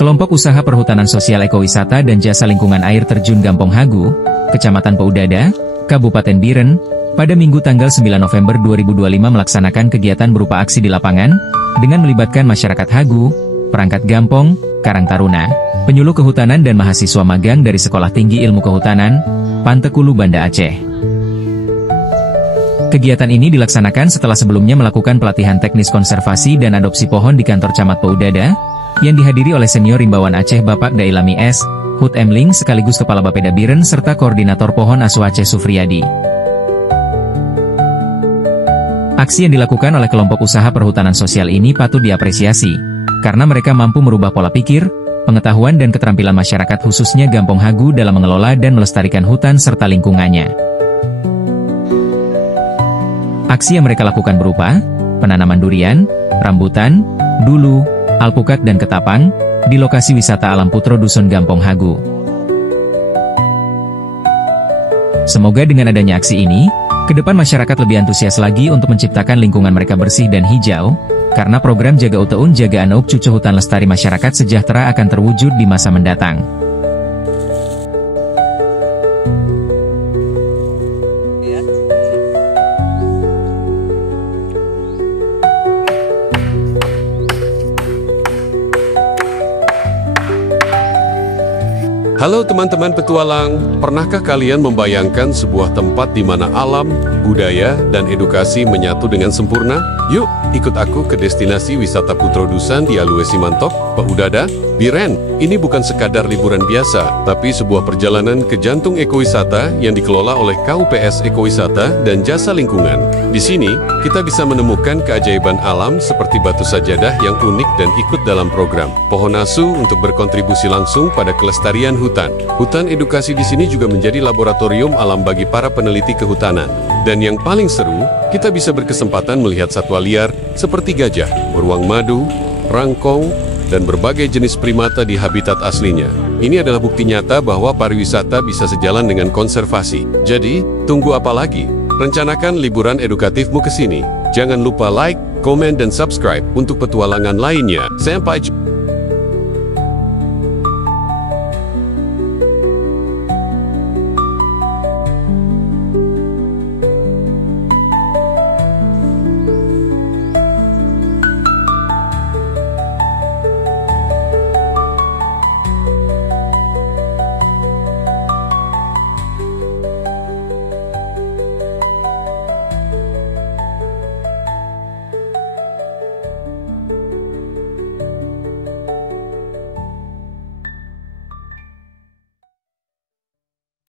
Kelompok Usaha Perhutanan Sosial Ekowisata dan Jasa Lingkungan Air Terjun Gampong Hagu, Kecamatan Peudada, Kabupaten Biren, pada Minggu tanggal 9 November 2025 melaksanakan kegiatan berupa aksi di lapangan, dengan melibatkan masyarakat Hagu, perangkat Gampong, Karang Taruna, penyuluh kehutanan dan mahasiswa magang dari Sekolah Tinggi Ilmu Kehutanan, Pantekulu Banda Aceh. Kegiatan ini dilaksanakan setelah sebelumnya melakukan pelatihan teknis konservasi dan adopsi pohon di kantor Camat Peudada, yang dihadiri oleh Senior Rimbawan Aceh Bapak Dailami S. Hut Emling sekaligus Kepala Bapeda Biren serta Koordinator Pohon Asuh Aceh Sufriyadi. Aksi yang dilakukan oleh kelompok usaha perhutanan sosial ini patut diapresiasi, karena mereka mampu merubah pola pikir, pengetahuan dan keterampilan masyarakat khususnya Gampong Hagu dalam mengelola dan melestarikan hutan serta lingkungannya. Aksi yang mereka lakukan berupa penanaman durian, rambutan, dulu, alpukat dan ketapang, di lokasi wisata alam Putro Dusun Gampong Hagu. Semoga dengan adanya aksi ini, ke depan masyarakat lebih antusias lagi untuk menciptakan lingkungan mereka bersih dan hijau, karena program Jaga Uteun Jaga Anup Cucu Hutan Lestari Masyarakat Sejahtera akan terwujud di masa mendatang. Halo teman-teman petualang, pernahkah kalian membayangkan sebuah tempat di mana alam, budaya, dan edukasi menyatu dengan sempurna? Yuk, ikut aku ke destinasi wisata Putro Dusun di Alue Simantok, Peudada, Biren. Ini bukan sekadar liburan biasa, tapi sebuah perjalanan ke jantung ekowisata yang dikelola oleh KUPS Ekowisata dan Jasa Lingkungan. Di sini, kita bisa menemukan keajaiban alam seperti batu sajadah yang unik dan ikut dalam program Pohon Asuh untuk berkontribusi langsung pada kelestarian hutan. Hutan edukasi di sini juga menjadi laboratorium alam bagi para peneliti kehutanan. Dan yang paling seru, kita bisa berkesempatan melihat satwa liar seperti gajah, beruang madu, rangkong, dan berbagai jenis primata di habitat aslinya. Ini adalah bukti nyata bahwa pariwisata bisa sejalan dengan konservasi. Jadi, tunggu apa lagi? Rencanakan liburan edukatifmu ke sini. Jangan lupa like, komen, dan subscribe untuk petualangan lainnya. Sampai jumpa.